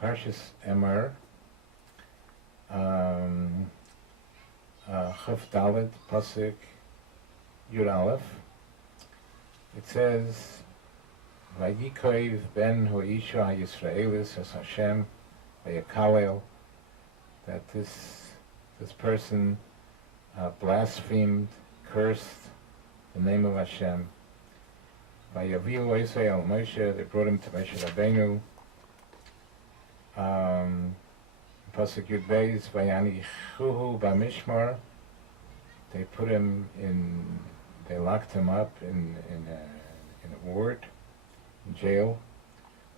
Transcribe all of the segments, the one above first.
Parshas Emor, Chaf Dalet, Pasuk Yud Aleph. It says, Vayikoiv ben ho'isha ha'yisraelis as Hashem vayakalel, that this person blasphemed, cursed the name of Hashem. Vayavilu Osei al Moshe, they brought him to Moshe Rabbeinu. Pasuk Yud Beis, Vayanichuhu b'mishmar, they put him in, they locked him up in a ward, in jail.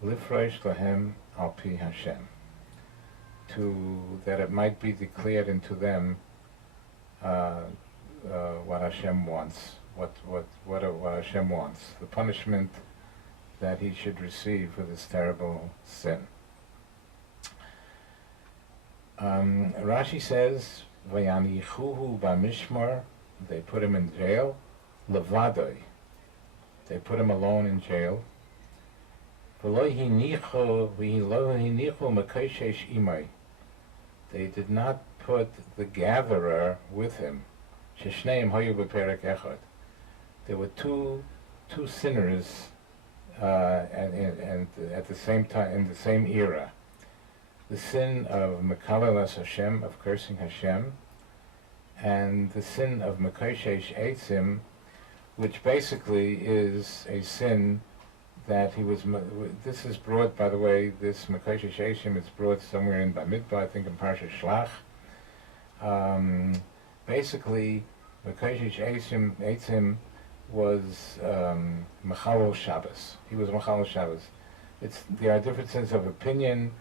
Lifresh lahem al pi Hashem, to that it might be declared unto them what Hashem wants, what Hashem wants, the punishment that he should receive for this terrible sin. Rashi says, Vayanichuhu b'mishmar, they put him in jail. Levadoi, they put him alone in jail. V'lo hinichu mekoshesh imay, they did not put the gatherer with him. Sheshneim hayu b'perek echad, there were two sinners and at the same time, in the same era. The sin of Mekalel as Hashem, of cursing Hashem, and the sin of Mekoshesh Eitzim, which basically is a sin that he was, this is brought, by the way, this Mekoshesh Eitzim, it's brought somewhere in Bamidbar, I think in Parsha Shlach. Basically, Mekoshesh Eitzim was Mechalel Shabbos. He was Mechalel Shabbos. There are differences of opinion.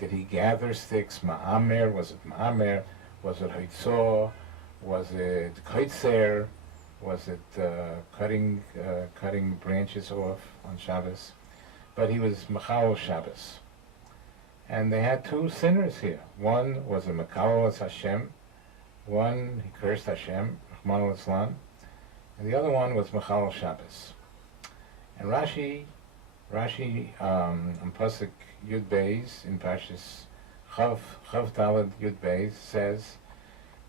Did he gather sticks? Ma'amer? Was it Ma'amer? Was it Hitzor? Was it Kaitzer? Was it cutting branches off on Shabbos? But he was Mechal Shabbos. And they had two sinners here. One was a Mekal Hashem. One, he cursed Hashem, Rahman al-Islam. And the other one was Mechal Shabbos. And Rashi on Pasuk Yud Beis in Parshas Chav Daled Yud Beis says,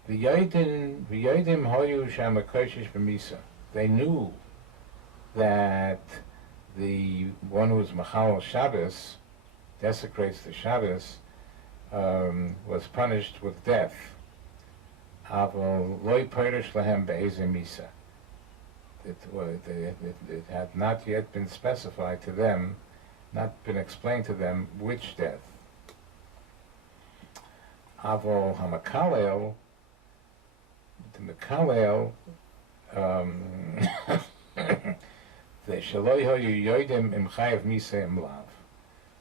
"V'yodim hoyu shamakoshish b'misa." They knew that the one who's Machal Shabbos, desecrates the Shabbos, was punished with death. Aval loy perish lahem be'ezeh misa. It had not yet been specified to them, not been explained to them which death. Avol hamakalel, the Mekalel, the shaloi hoyu yoidim im chayav misa im lav.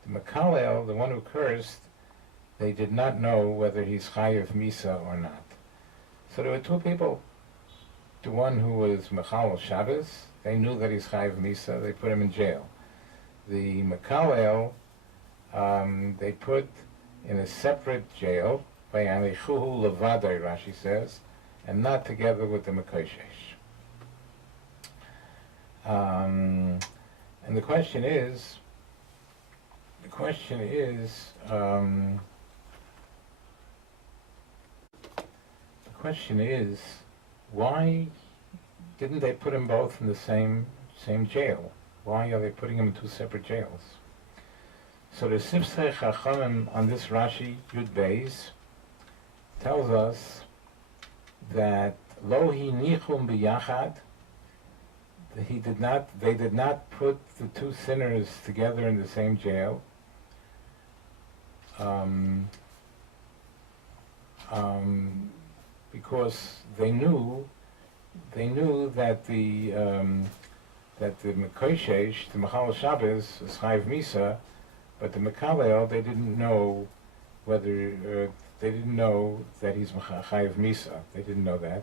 The Mekalel, the one who cursed, they did not know whether he's chayav misa or not. So there were two people. The one who was Mechal Shabbos, they knew that he's Chayiv Misa, they put him in jail. The Mekalel, they put in a separate jail, Vayanichuhu levadai, Rashi says, and not together with the Mekoshesh. And the question is, why didn't they put them both in the same jail? Why are they putting them in two separate jails? So the Sifsei Chachamim on this Rashi Yud Beis tells us that Lo hinichum biyachad, they did not put the two sinners together in the same jail. Because they knew that the Mekoshesh, the Mechal Shabbos, is Chayiv Misa, but the Mekalel, they didn't know whether they didn't know that he's Chayiv Misa. They didn't know that.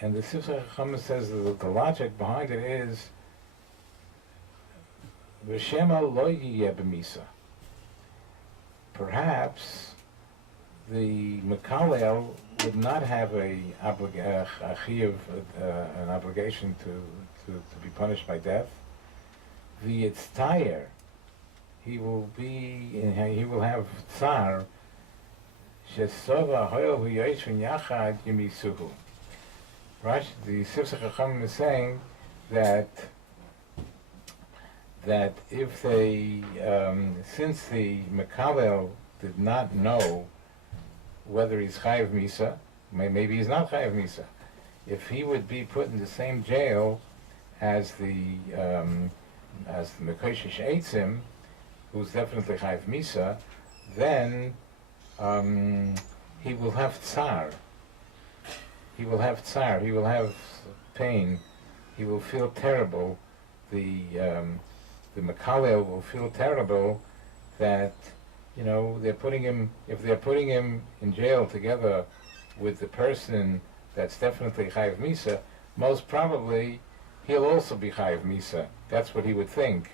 And the Sifsei Chachamim says that the logic behind it is V'shema lo yiyeh b'misa. Perhaps the Mekalel would not have an obligation to be punished by death. The Yitztayer, he will have tsar. Shesova hoyel v'yoshvin yachad yimisuhu. Rashi, the Sifsei Chachamim is saying that if they, since the Mekalel did not know whether he's Chayav Misa, maybe he's not Chayav Misa, if he would be put in the same jail as the Mekoshish Eitzim, who's definitely Chayav Misa, then he will have tsar. He will have tsar. He will have pain. He will feel terrible. The Mekalel will feel terrible that, they're putting him, if they're putting him in jail together with the person that's definitely Chayav Misa, most probably he'll also be Chayav Misa. That's what he would think.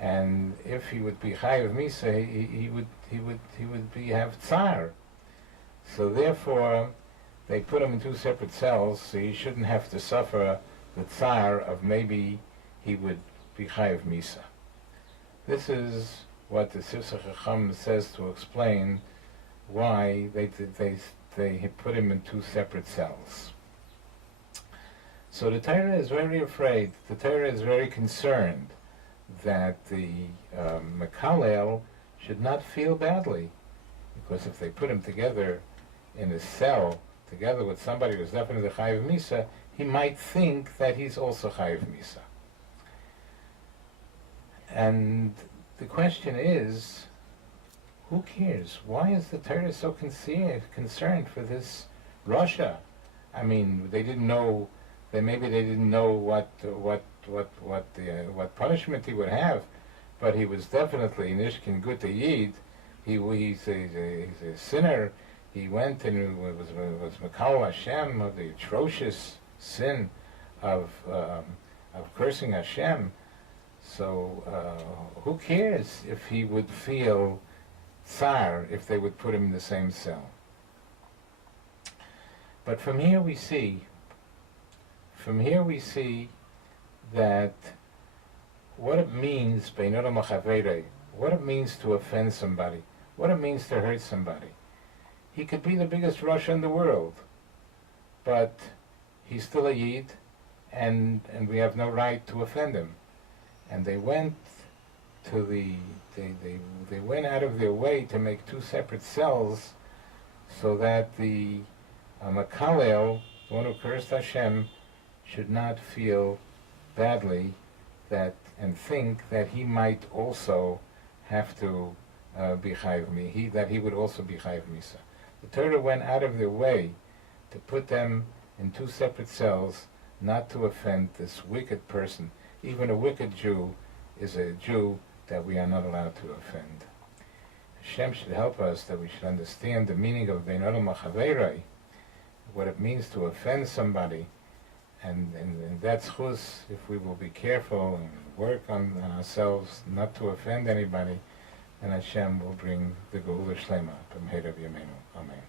And if he would be Chayav Misa, he would have tsar. So therefore, they put him in two separate cells, so he shouldn't have to suffer the tsar of maybe he would be Chayav Misa. This is what the Sifsei Chacham says to explain why they put him in two separate cells. So the Torah is very afraid, the Torah is very concerned that the Mekalel should not feel badly, because if they put him together in a cell, together with somebody who's definitely Chayav Misa, he might think that he's also Chayav Misa. And the question is, who cares? Why is the Torah so concerned for this Russia? I mean, maybe they didn't know what punishment he would have, but he was definitely Nishkin Guta Yid. He's a sinner. He went and was Makal Hashem of the atrocious sin of cursing Hashem. So who cares if he would feel tsar if they would put him in the same cell? But from here we see that what it means, what it means to offend somebody, what it means to hurt somebody. He could be the biggest Russia in the world, but he's still a Yid, and we have no right to offend him. And they went they went out of their way to make two separate cells, so that the Mekalel, the one who cursed Hashem, should not feel badly and think that he might also have to be Chayav Misa, that he would also be Chayav Misa. The Torah went out of their way to put them in two separate cells, not to offend this wicked person. Even a wicked Jew is a Jew that we are not allowed to offend. Hashem should help us that we should understand the meaning of Bein Adam Chaverei, what it means to offend somebody, and that's chus, if we will be careful and work on ourselves not to offend anybody, and Hashem will bring the Geula Shlema from Hed of Yameinu. Amen.